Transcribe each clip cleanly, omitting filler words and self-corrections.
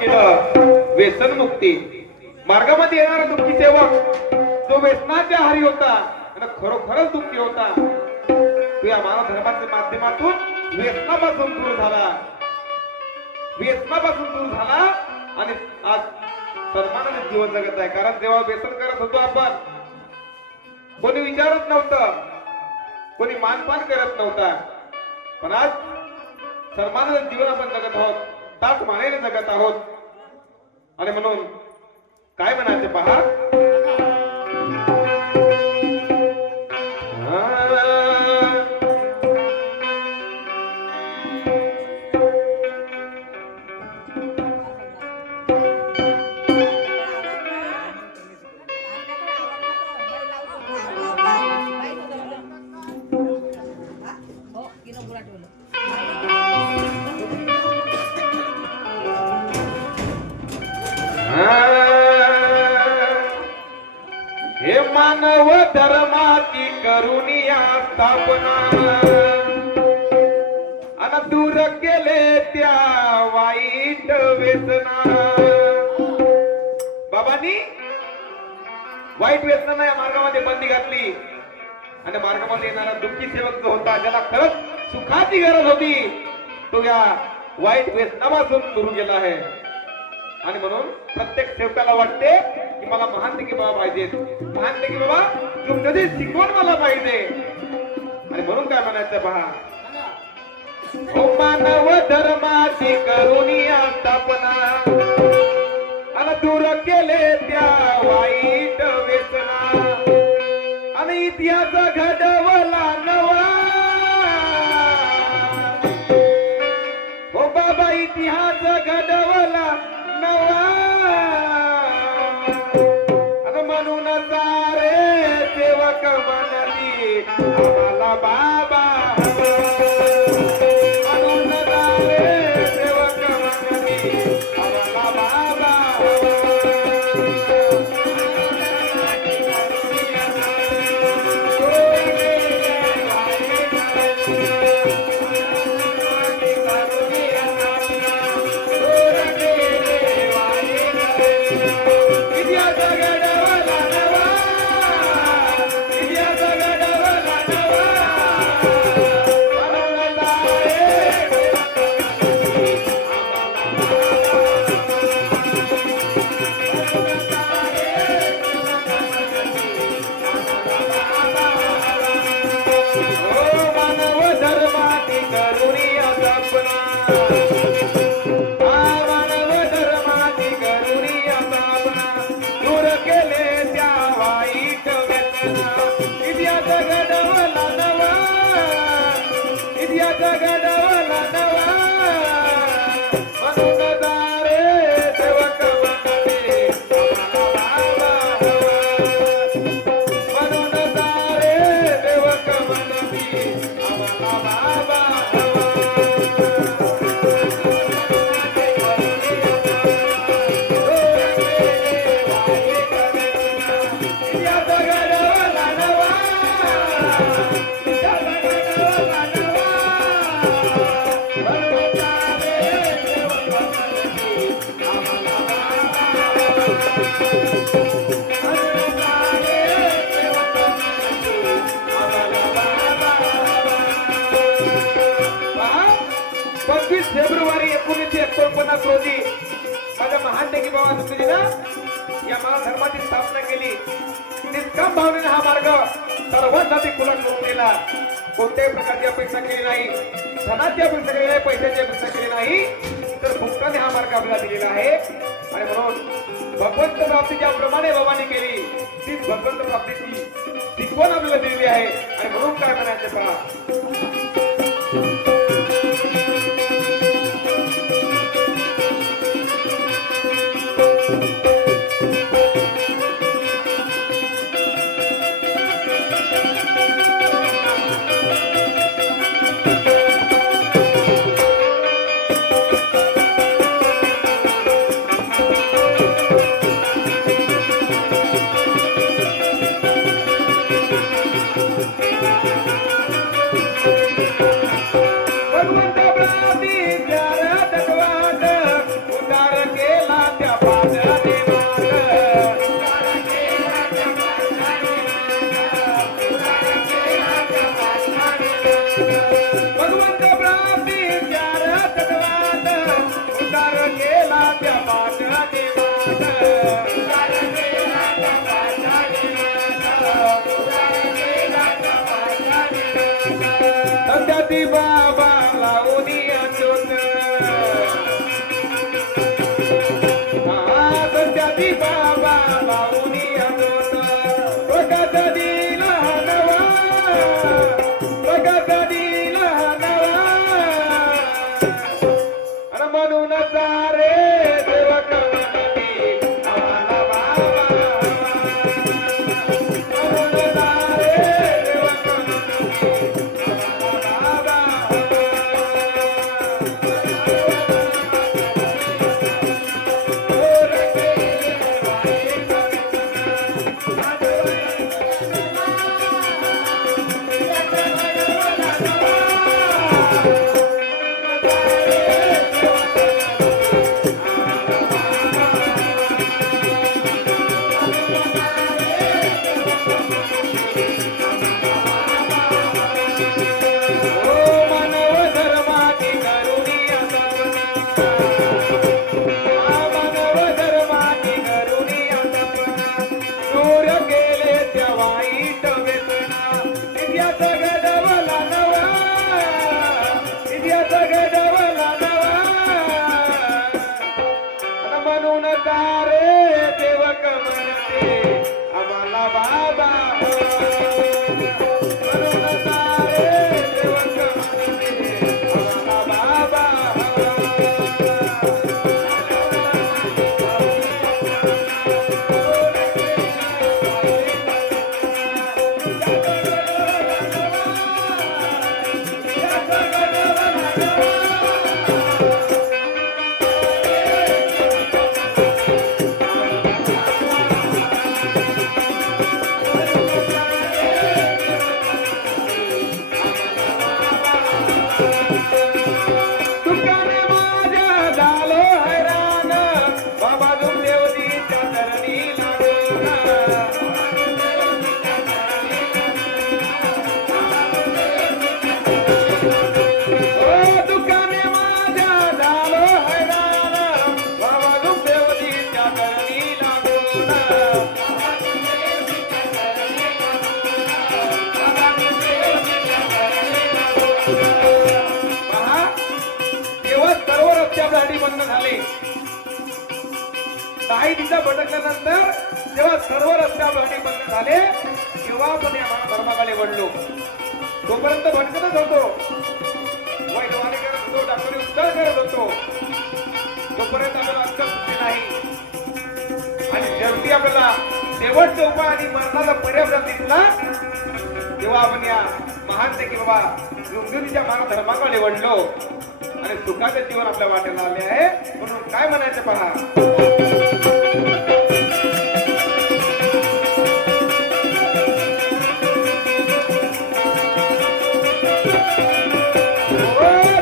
व्यसन मुक्ती मार्गामध्ये येणारा दुःखी सेवक जो व्यसनाच्या आहारी होता आणि खरोखरच दुःखी होता, तो या मानव धर्माच्या माध्यमातून व्यसनापासून दूर झाला, व्यसनापासून दूर झाला आणि आज सन्मानाने जीवन जगत आहे. कारण जेव्हा व्यसन करत होतो आपण, कोणी विचारत नव्हतं, कोणी मानपान करत नव्हता, पण आज सन्मानाने जीवन आपण जगत आहोत, ताट मानेने जगत आहोत. आणि म्हणून काय म्हणायचे पहा, हे मानव धर्माची करुणिया स्थापना आणि दूर केले त्या वाईट व्यसना. बाबांनी वाईट व्यसना या मार्गामध्ये बंदी घातली आणि मार्गामध्ये येणारा दुःखी सेवक जो होता, ज्याला खरंच सुखाची गरज होती, तो या वाईट व्यसनापासून दूर गेला आहे. आणि म्हणून प्रत्येक सेवकाला वाटते की मला महानतेकी बाबा पाहिजेत, महानतेकी बाबा तुमची शिकवण मला पाहिजे. आणि म्हणून काय म्हणायचं पहा, हो मानव धर्माची करुणिया स्थापना आणि दूर केले त्या वाईट व्यसना आणि इतिहास घडवला नवा. हो बाबा इतिहास घडवला नवा आणि म्हणून सारे सेवक म्हणती आम्हाला बाबा, म्हणून सारे सेवक म्हणती आम्हाला बाबा. फेब्रुवारी 1949 रोजी माझ्या महानतेकी बाबा तुमची या मला धर्माची स्थापना केली. निष्काम भावनेने हा मार्ग सर्वांसाठी खुला करून दिला. कोणत्याही प्रकारची अपेक्षा केली नाही, धनाची अपेक्षा केली नाही, पैशाची अपेक्षा केली नाही, तर भक्ताने हा मार्ग आपल्याला दिलेला आहे. आणि म्हणून भगवंत प्राप्ती ज्याप्रमाणे बाबांनी केली, तीच भगवंत प्राप्तीची शिकवण आपल्याला दिलेली आहे. आणि म्हणून काय म्हणायचं पहा, भगवंत प्राप्ती देवाच्या पाट्या देवात सध्याती बाबा लावणी अचोत सध्याती बाबा लावणी अचोत प्रगत दिला नवा प्रगत दिला नवा आणि म्हणून सारे देवक म्हणती आम्हाला बाबा म्हणून सारे देवक म्हणती आम्हाला म्हणून तारे देवक म्हणते आम्हाला बाबा म्हणून तारे देवक म्हणते आम्हाला बाबा दुकाने माझ्या झालो हैराण बाबा देवजीच्या चरणी लागून ओ दुकाने माझ्या झालो हैराण बाबा देवजीच्या चरणी लागून पहा तेव्हा सर्व रस्ते आपल्यासाठी बंद झाले काही दिवसा भटकल्यानंतर जेव्हा सर्व रस्ते आपल्यासाठी बंद झाले तेव्हा आपण या धर्माकडे वळलो तोपर्यंत भटकतच होतो वाईटवाणी करत होतो डॉक्टरी उपचार करत होतो तोपर्यंत आपल्याला अक्कल सुटली नाही आणि शेवटी आपल्याला शेवटचा उपाय आणि मरणाचा पर्याय दिसला तेव्हा आपण या महान की बाबा गृंगीच्या मान धर्माकडे वळलो आणि सुखाचे जीवन आपल्या वाटेला आले आहे म्हणून काय म्हणायचं पहा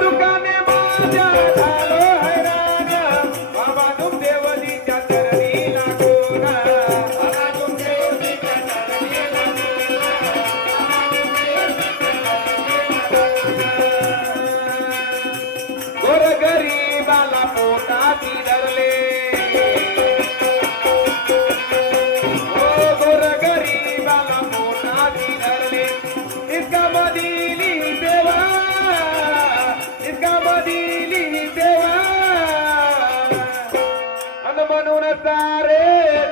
दुकाने माझ्या झालो हैराण बाबा तुम देवजीच्या चरणी लागून बाबा तुम देवजीच्या चरणी गोर गरीबाला पोटाची धरले गोर गरीबाला पोटाची धरले इतका मदिली देवा इतका मदिली देवा अन म्हणून सारे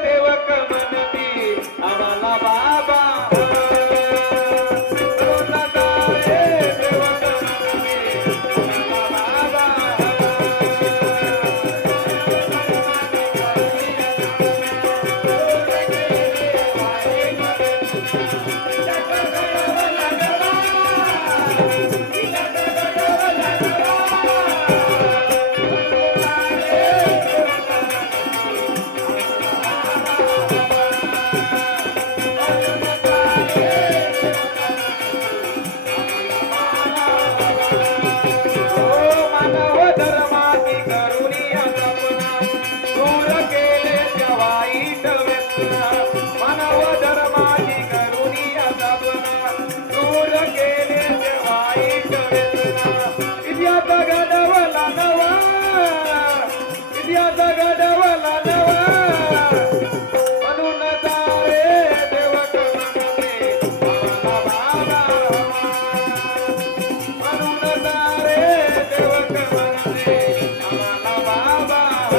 देवक म्हणती आम्हाला बाबा म्हणून सारे देवक म्हणती आम्हाला इतिहास घडवला नवा म्हणून तारे देवक म्हणते आम्हाला बाबा म्हणून तारे देवक म्हणते आम्हाला बाबा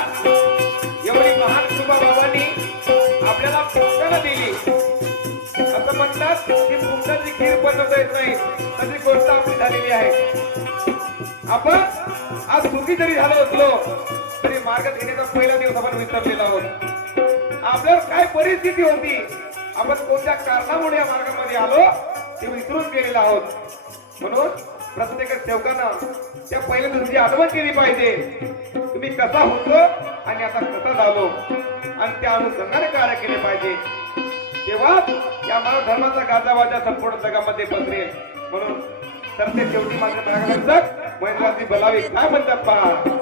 एवढी महान कृपा बाबांनी आपल्याला पोषण दिली असं म्हणतात की पुंजाची खीर बनवता येत नाही अशी गोष्ट आपली झालेली आहे आपण आज सुखी जरी झालो असलो तरी मार्गात येण्याचा पहिला दिवस आपण विसरलेला आहोत आपल्यावर काय परिस्थिती होती आपण कोणत्या कारणामुळे या मार्गामध्ये आलो ते विसरून गेलेलो आहोत म्हणून प्रत्येक सेवकांना त्या पहिल्या दिवशी आठवण केली पाहिजे तुम्ही कसा होतो आणि आता कसा झालो आणि त्या अनुषंगाने कार्य केले पाहिजे तेव्हा या मानव धर्माचा गाजावाजा संपूर्ण जगामध्ये पसरेल म्हणून तर ते शेवटी माझ्या मार्गदर्शक महेंद्रजी बलावे काय म्हणतात पहा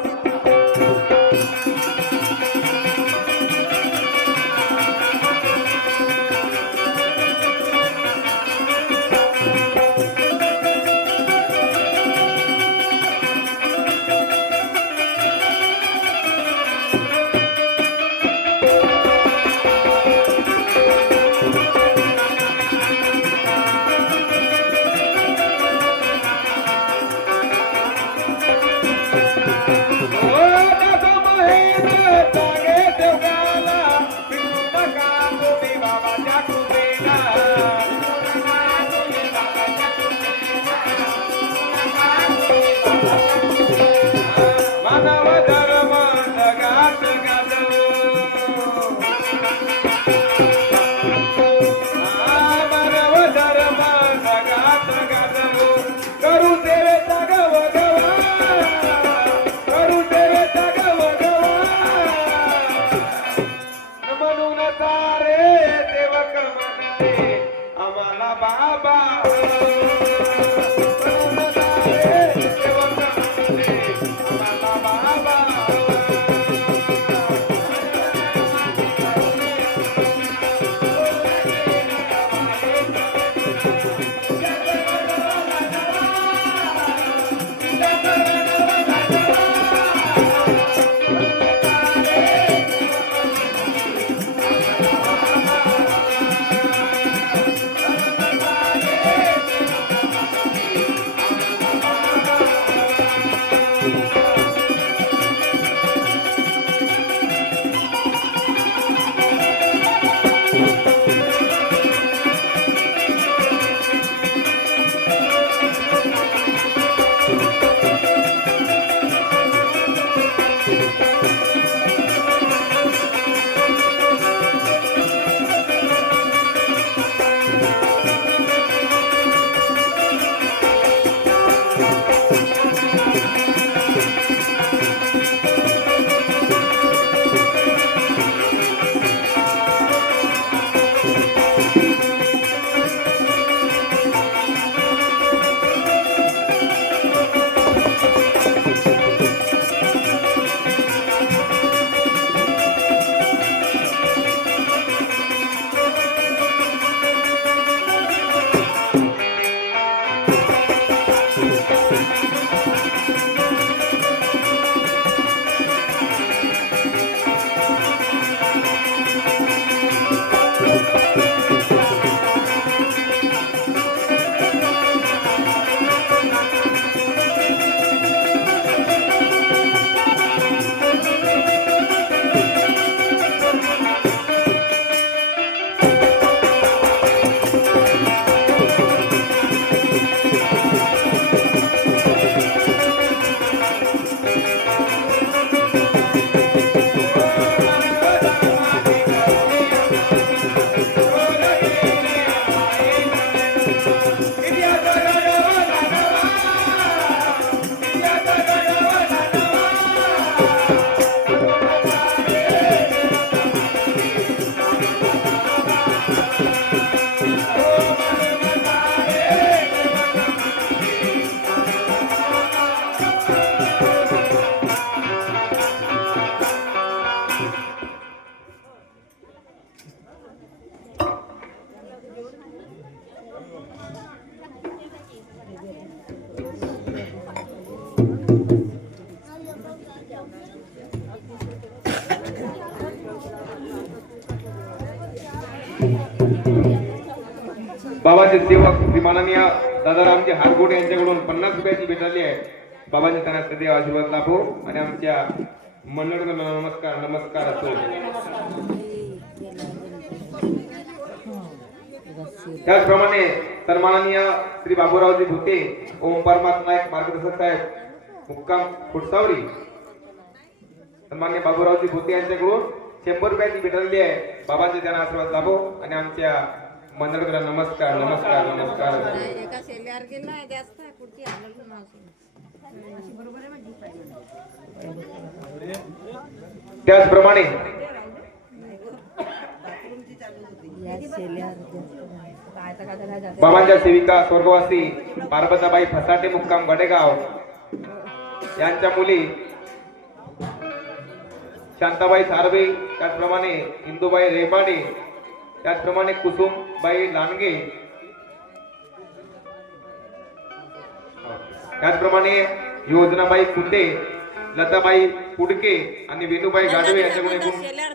बाबाचे सेवक श्री माननीय दादारामजी हारगोडे यांच्याकडून 50 रुपयाची भेट आली आहे. बाबांचे त्यांना सदैव आशीर्वाद लाभो आणि आमच्या मंडळाला नमस्कार नमस्कार असो. त्याचप्रमाणे सन्माननीय श्री बाबूरावजी भुते, ओम परमात्मा नायक मार्गदर्शक साहेब मुक्काम खुटसावरी, सन्माननीय बाबूरावजी भुते यांच्याकडून 100 रुपयाची भेट आलेली आहे. बाबांचे त्यांना आशीर्वाद लाभो आणि आमच्या मंडळाला नमस्कार नमस्कार नमस्कार. त्याचप्रमाणे बाबांच्या सेविका स्वर्गवासी पार्वताबाई फसाटे मुक्काम गडेगाव यांच्या मुली शांताबाई सार्वे, त्याचप्रमाणे इंदुबाई रेबाडे, त्याचप्रमाणे कुसुमबाई लांडगे, त्याचप्रमाणे योजनाबाई कुंडे, लताबाई कुडके आणि वेणुबाई गाडवे यांच्याकडून